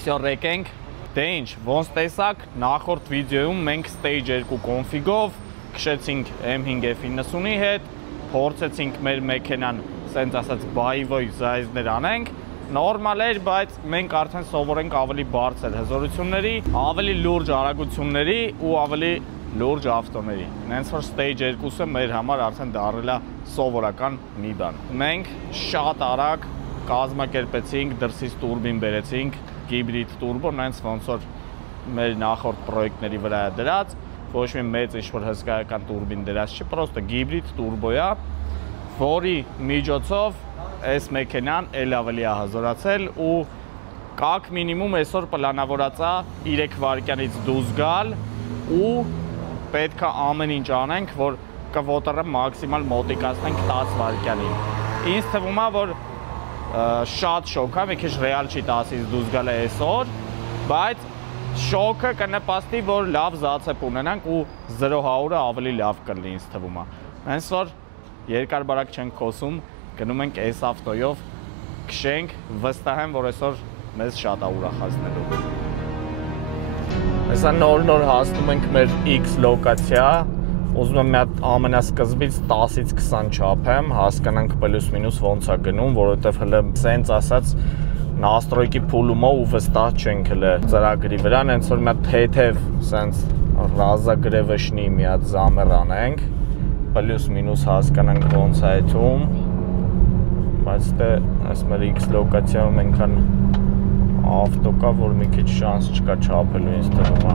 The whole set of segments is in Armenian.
Всё ռեկենք, դե ինչ, ոնց տեսակ, նախորդ վիդեոյում մենք Stage 2 կոնֆիգով քշեցինք M5F90-ի հետ, փորձեցինք մեր մեքենան, սենց ասած, բայվոյ զայզներ անենք, նորմալ էր, բայց մենք արդեն սովորենք ավելի բարձր հզորությունների, ավելի լուրջ արագությունների ու ավելի լուրջ ավտոների։ Նենց որ Stage 2-ը մեր համար արդեն դառել է սովորական մի բան։ Մենք շատ արագ կազմակերպեցինք, դրսից տուրբին բերեցինք, հիբրիդ տուրբո, նենց ոնց որ մեր նախորդ պրոյեկտների վրա է դրած, ոչ մի մեծ ինչ-որ հսկայական տուրբին դրած չի, պրոստը հիբրիդ տուրբո է, որի միջոցով այս մեքենան էլ ավելի է հզորացել ու կակ մինիմում այսօր պլանավորած է 3 վայրկյանից դուրս գալ ու պետք է ամեն ինչ անենք, որ կվոտորը մաքսիմալ մոտիկացնենք 10 վայրկյանին։ Ինձ թվում է, որ շատ շոկ է, մի քիչ ռեալ չի 10-ից դուրս գալը այսօր, բայց շոկը կնպաստի, որ լավ զացեպ ունենանք ու 0-100-ը ավելի լավ կլինի, ինձ թվում է։ Հենց որ երկար բարակ չենք խոսում, գնում ենք այս ավտոյով, քշենք, վստահ եմ, որ այսօր մեզ շատ է ուրախացնելու։ Հեսա նոր հասնում ենք մեր X լոկացիա, ուզում եմ մի հատ ամենասկզբից 10-ից 20 չափեմ, հասկանանք պլյուս մինուս ոնց է գնում, որովհետև հələ սենց ասած նաստրոյքի փուլումով ու վստահ չենք հələ ծրագրի վրա, հենց որ մի հատ թեթև սենց ռազագրևշնի մի հատ զամեր անենք, պլյուս մինուս հասկանանք ոնց է այդում, բայց դե այս մեր X լոկացիայում ենքան ավտո կա, որ մի քիչ շանս չկա չափելու ինձ թվում է։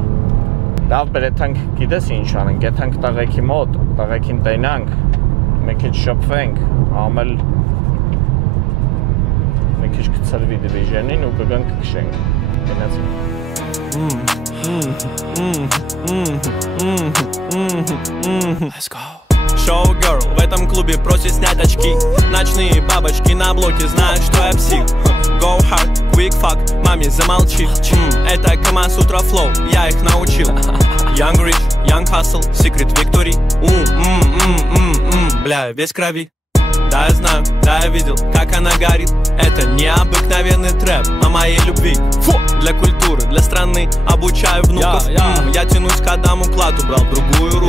Լավ, բերեթանք, գիտես ինչ անենք, եթանք տղեկի մոտ, տղեկին տենանք, մի քիչ շփվենք, ամել մի քիչ կցրվի դիվիժենին ու կգանք կքշենք, գնացինք։ Let's go. Шоу-герл, в этом клубе просит снять очки. Ночные бабочки на блоке знают, что я псих. Go hard, quick fuck, маме замолчи. Это Камасутра флоу, я их научил. Young rich, young hustle, secret victory. Бля, весь крови. Да, я знаю, да, я видел, как она горит. Это необыкновенный трэп о моей любви. Фу! Для культуры, для страны обучаю внуков. Я тянусь к Адаму Клату, брал другую руку.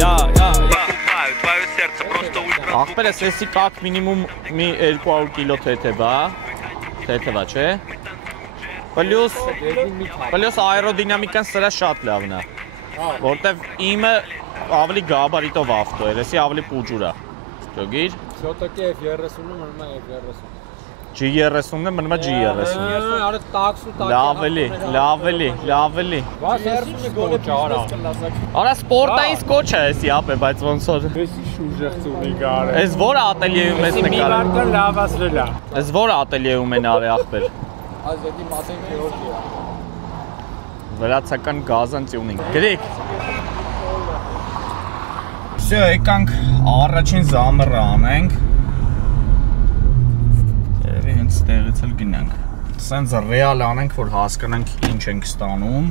Твое сердце просто ультра. Ախպերս էսի կակ մինիմում մի 200 կիլո թեթևա, չէ։ Պլյուս աերոդինամիկան սրա շատ լավն է, որտև իմը ավելի գաբարիտով ավտո էր, էսի ավելի պուջուր է, ճոգիր։ Всё-таки F30-ը մնում է F30։ G30-ը մնում է G30։ Արա տաքսու տակ։ Լավելի։ Բաս 30-ը գոլը ճարա։ Արա սպորտային սկոչ է էսի ապե, բայց ոնց որ։ Էսի շուրջեղց ունի գարը։ Այս որ ատելիեում ես նկարել։ Մի վարկան լավացրել է։ Այս որ ատելիեում են արի ախպեր։ Ազետի մատեն քերոջի։ Վրացական գազան տյունինգ։ Գրիկ։ Всё, եկանք առաջին զամերը անենք։ Երևի հենց տեղից էլ գնանք։ Սենց ռեալ անենք, որ հասկանանք ինչ ենք ստանում։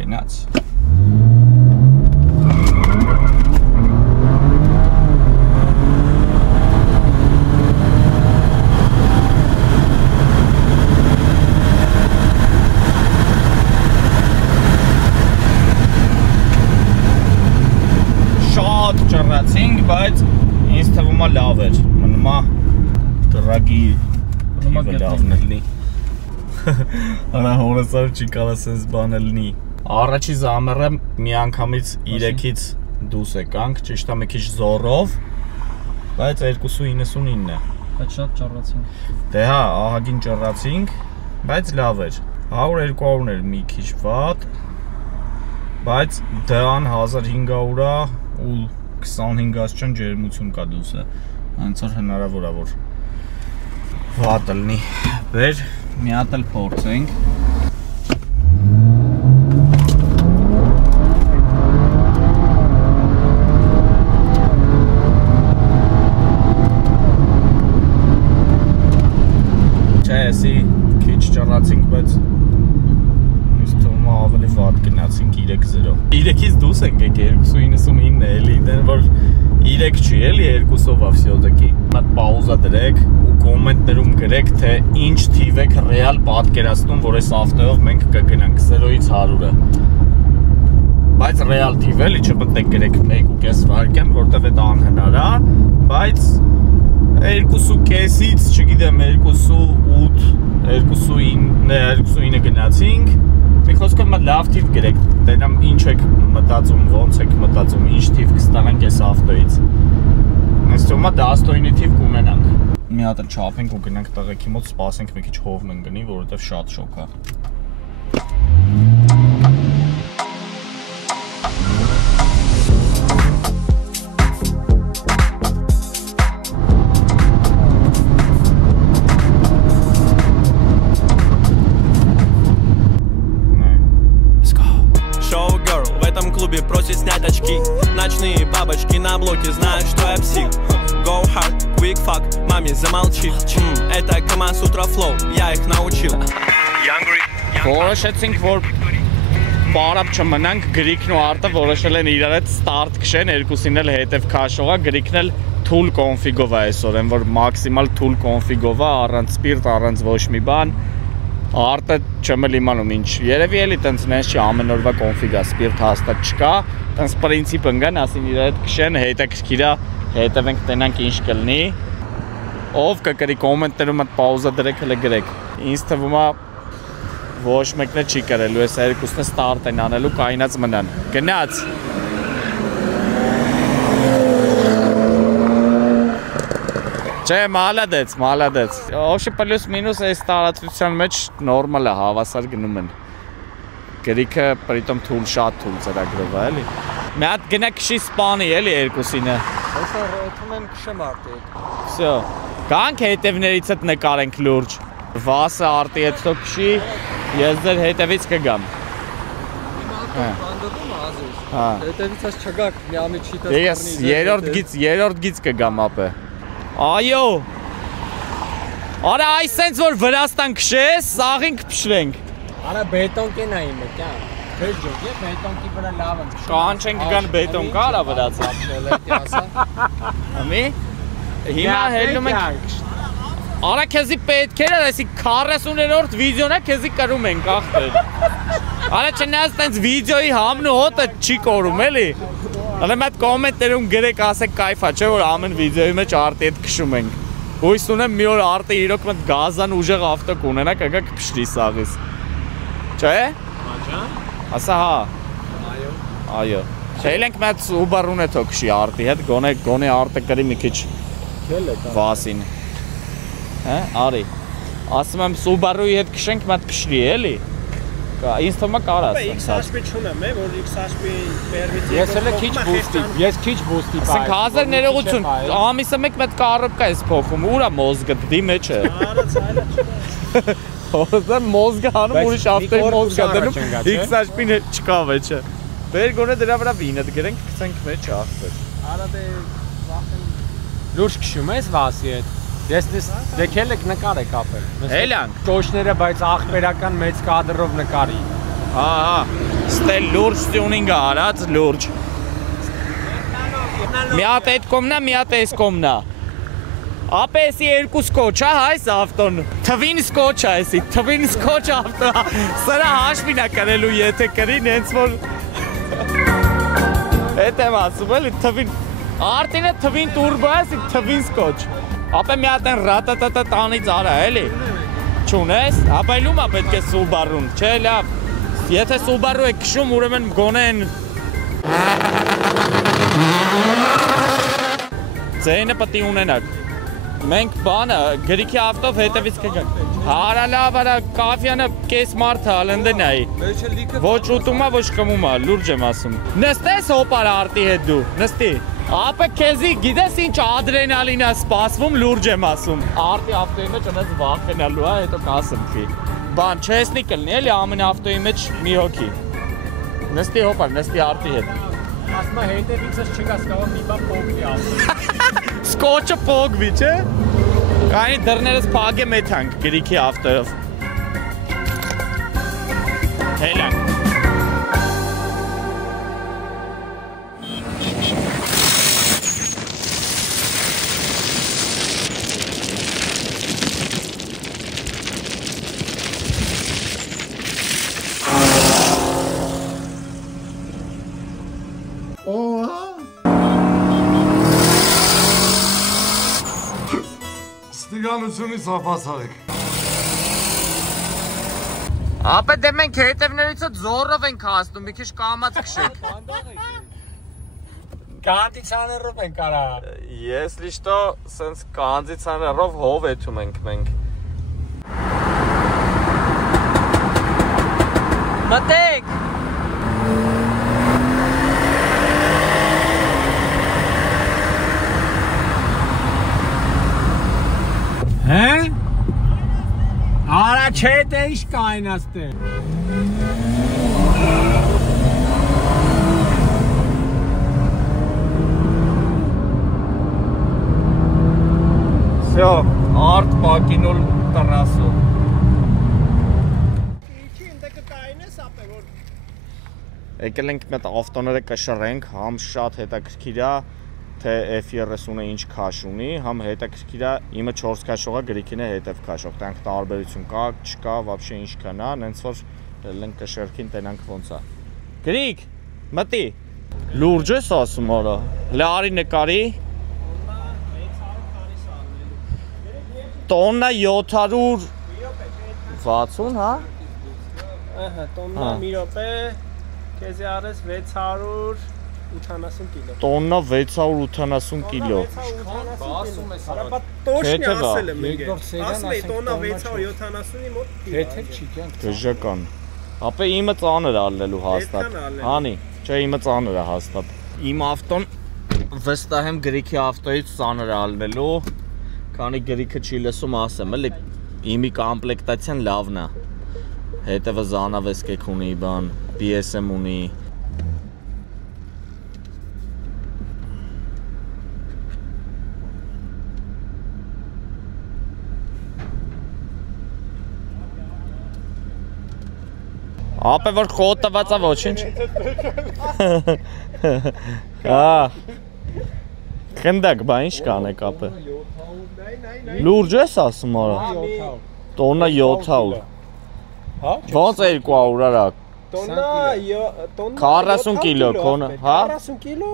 Գնաց։ Շատ ճռացինք, բայց ինձ թվում է լավ էր, մնում է դրագի լավն էլնի, արա հորեսար չի կարա սենց բան էլնի, առաջի զամերը մի անգամից 3-ից դուս եկանք, ճիշտ է մի քիչ զորով, բայց 299 է, Բայց շատ ճռացինք, դե հա, ահագին ճռացինք, բայց լավ էր, 100-200 էր մի քիչ վատ, բայց դրան 1500 է ու 25 աստիճան ջերմություն կա դուսը, հենց որ հնարավոր է որ վատ լինի, բեր մի հատ էլ փորձենք։ Չէ, էսի քիչ ճռացինք, բայց ինձ թվում է ավելի վատ գնացինք 3-0։ 3-ից դուս ենք եկել 299 է էլի, դեն որ 3 չի էլի 2-ով է всё-таки։ Մատ պաուզա դրեք ու կոմենտներում գրեք, թե ինչ թիվ եք ռեալ պատկերացնում, որ այս ավտոյով մենք կգնանք 0-ից 100-ը։ Բայց ռեալ թիվ էլի չմտեք գրեք 1.5 վայրկյան, որտեվ դա անհնար է, բայց 2.5-ից, չգիտեմ, 2.8, 2.9 գնացինք, մի խոսքով մա լավ թիվ գրեք, դերամ ինչ եք մտածում, ոնց եք մտածում, ինչ թիվ կստանանք այս ավտոյից։ Ես թվում է դաստոյնի թիվ կունենանք։ Մի հատ չափենք ու գնանք տղեկի մոտ, սպասենք մի քիչ հովն ընկնի, որովհետև շատ շոկ է։ Просит снять очки, ночные бабочки на блоке знают, что я псих. Go hard, quick fuck, маме замолчи. Это Камасутра flow, я их научил. Որոշեցինք, որ բարապ չմնանք, Գրիքն ու Արտը որոշել են իրար հետ ստարտ քշեն, երկուսին էլ հետև քաշող է, Գրիքն էլ թուլ կոնֆիգով է այսօր, են որ մաքսիմալ թուլ կոնֆիգով է, առանց սպիրտ, առանց ոչ մի բան։ Արտը չեմ էլ իմանում ինչ, երևի էլի տենց նենց չի ամեն օրվա կոնֆիգա, սպիրտ հաստատ չկա, տենց պրինցիպ ընգան, ասին իրար հետ քշեն, հետաքրքիրա, հետևենք տենանք ինչ կլնի։ Ով կկրի կոմենտներում այդ պաուզա դրեք հələ գրեք։ Ինձ թվում է ոչ մեկն է չի կրելու, այս երկուսն է ստարտ են անելու, կայնած մնան։ Գնաց։ Չէ, մալադեց, մալադեց։ Ոչի պլյուս մինուս այս տարածության մեջ նորմալ է, հավասար գնում են։ Գրիքը պրիտոմ թուլ, շատ թուլ ծրագրով է, էլի։ Մի հատ գնա քշի սպանի, էլի երկուսինը։ Այսօր էթում եմ քշեմ արտի հետ։ Всё։ Գանք հետևներից հետ նկարենք լուրջ։ Վասը արտի հետ թող քշի, ես ձեր հետևից կգամ։ Բանդոդում ազես։ Հա։ Հետևից չգաք, մի ամի չի տես։ Ես երրորդ գից կգամ ապե։ Այո։ Արա այս սենց որ Վրաստան քշես, սաղին կփշրենք։ Արա բետոնկեն է իմը, կյան։ Քեզ ջոք, բետոնկի վրա լավ եմ քշում։ Կանչենք գան բետոն կարա վրացա։ Շելետի ասա։ Ամի։ Հիմա հելնում ենք։ Արա քեզի պետք էր, այսի 40-րդ վիդեոն է, քեզի կրում ենք ախպեր։ Արա չնայած տենց վիդեոյի համն ու հոտը չի կորում, էլի։ Ալեմ այդ կոմենտներում գրեք, ասեք կայֆա, չէ որ ամեն վիդեոյի մեջ արտի հետ քշում ենք։ Հույս ունեմ մի օր արտը իրոք մտ գազան ուժեղ ավտո կունենա, կգա կփշրի սաղից։ Չէ՞։ Աջան։ Ասա հա։ Այո։ Այո։ Չելենք մեծ Subaru-ն է թող քշի արտի հետ, գոնե արտը կրի մի քիչ վասին։ Հա, արի։ Ասում եմ Subaru-ի հետ քշենք, մտ փշրի, էլի։ Ինձ թվում է կարաս։ X-HP չունեմ, որ X-HP մերվից։ Ես էլ քիչ բուստի, ես քիչ բուստի բայ։ Ասենք 1000 ներողություն, ամիսը մեկ մեծ կարոպկա ես փոխում, ուրա մոզգը դի մեջ է։ Արա ցայլա չկա։ Հոզը մոզգը հանում ուրիշ ավտոյի մոզգա դնում, X-HP-ն չկա վեճը։ Բեր գոնե դրա վրա վինը դգրենք, գցենք մեջ ախպեր։ Արա դե վախեն լուրջ քշում ես վասի հետ։ Ես դեկել եք նկար եք ապել։ Հելանք։ Ճոշները, բայց ախպերական մեծ կադրով նկարի։ Հա, ստել լուրջ տյունինգ արած, լուրջ։ Մի հատ այդ կոմնա, մի հատ այս կոմնա։ Ապե էսի երկու սկոչ է, այս ավտոն։ Թվին սկոչ է էսի, թվին սկոչ ավտո։ Սրա հաշվին է կրելու, եթե կրին, հենց որ։ Էդ եմ ասում, էլի, թվին։ Արտին է թվին տուրբո է, էսի թվին սկոչ։ Ապե մի հատ են ռատատատա տանից արա, էլի։ Չունես, ապայլում է պետք է Subaru-ն, չէ լավ։ Եթե Subaru է քշում, ուրեմն գոնե են ձայնը պետք է ունենաք։ Մենք բանը Գրիքի ավտով հետևից կգանք։ Արա լավ, արա կաֆյանը կես մարդ է, ալնդեն այ։ Ոչ ուտում է, ոչ կմում է, լուրջ եմ ասում։ Նստես հոպար արտի հետ դու, նստի։ Ապե քեզի գիտես ինչ ադրենալին է սպասվում, լուրջ եմ ասում։ Արտի ավտոյի մեջ ունես վախենալու է, հետո կասմքի։ Բան չեսնի կլնի, էլի ամեն ավտոյի մեջ մի հոգի։ Նստի հոպար, նստի արտի հետ։ Ասма հետևիցս չկաս կարող մի բան փոքրի ասում։ Սկոչը փոքվի, չէ։ Կանի դռներս փագեմ եթանք Գրիքի ավտոյով։ Հելանք։ Իշխանությունից ապացարեք։ Ապա դե մենք հետևներիցը ձորով ենք հասնում, մի քիչ կամած քշեք։ Կանտիցաներով են կարա։ Если что, սենց կանձիցաներով հով էթում ենք մենք։ Մտեք։ Հե? Արա չէ դե ինչ կայնաստե։ Всё, արդ պակինուլ տրասու։ Եկել ենք մետ ավտոները կշռենք, համ շատ հետաքրքիր է, թե F30-ը ինչ քաշ ունի, համ հետաքրքիր է իմը 4 քաշողը գրիքին է հետև քաշող, տանք տարբերություն կա, չկա, вообще ինչքան է, նենց որ լենք կշերքին տենանք ոնց է։ Գրիք, մտի, լուրջ ես ասում արա, հլե արի նկարի, տոննա 760, հա? Ահա, տոննա մի րոպե, քեզի արես 680 կիլո։ Տոննա 680 կիլո։ Հարաբա տոշնի ասել եմ մենք։ Ասել էի տոննա 670-ի մոտ։ Եթե չի կյանք։ Դժական։ Ապա իմը ծանր ալնելու հաստատ։ Հանի, չէ իմը ծանր է հաստատ։ Իմ ավտոն վստահ եմ գրիքի ավտոից ծանր ալնելու, քանի գրիքը չի լսում ասեմ, էլի իմի կոմպլեկտացիան լավն է։ Հետևը զանավեսկեք ունի, բան, DSM ունի։ Ապե որ խոտված է ոչինչ։ Խնդակ, բա ինչ կանեք ապե։ Լուրջ ես ասում արա։ Տոննա 700։ Ոնց 200 արա։ Տոննա 40 կիլո քոնը, հա? 40 կիլո։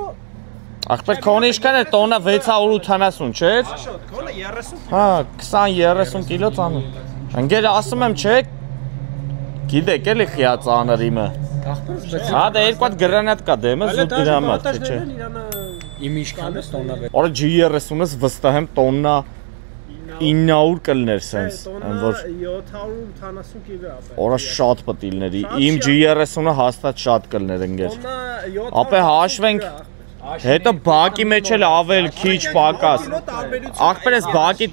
Ախպեր քոնը ինչքան է տոննա 680, չէ՞։ Աշոտ, քոնը 30 կիլո։ Հա, 20-30 կիլո ծանր։ Ընկեր ասում եմ, չէ՞։ Գիտեք էլի խիա ծանր իմը։ Հա, դա երկու հատ գրանատ կա դեմը զուտ դրա համար, չէ՞։ Իմ ինչքան է տոննա։ Արա G30-ս վստահ եմ տոննա 900 կլներ սենց, որ 780 կիլո է։ Արա շատ պտիլների, իմ G30-ը հաստատ շատ կլներ ընկեր։ Ապե հաշվենք, հետո բակի մեջ էլ ավել քիչ պակաս։ Ախպեր ես բակիդ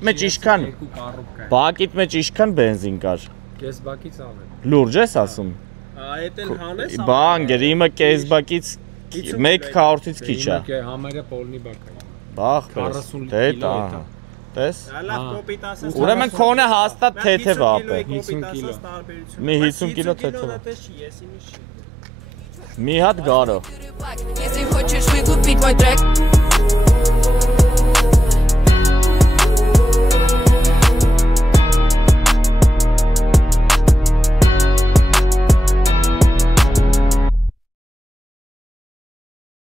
մեջ ինչքան բենզին կար։ Կես բակից ավել։ Լուրջ ես ասում։ Այդ էլ հանես։ Բա անգեր իմը կես բակից 1 քառորդից քիչ է։ Համարը պոլնի բակ է։ Բախ, դե դա։ Տես։ Լավ կոպիտ ասես։ Ուրեմն քոնը հաստատ թեթև է ապե։ 50 կիլո։ Մի 50 կիլո թեթև է։ Ես իմի չի։ Մի հատ գարո։ Если хочешь выкупить мой трек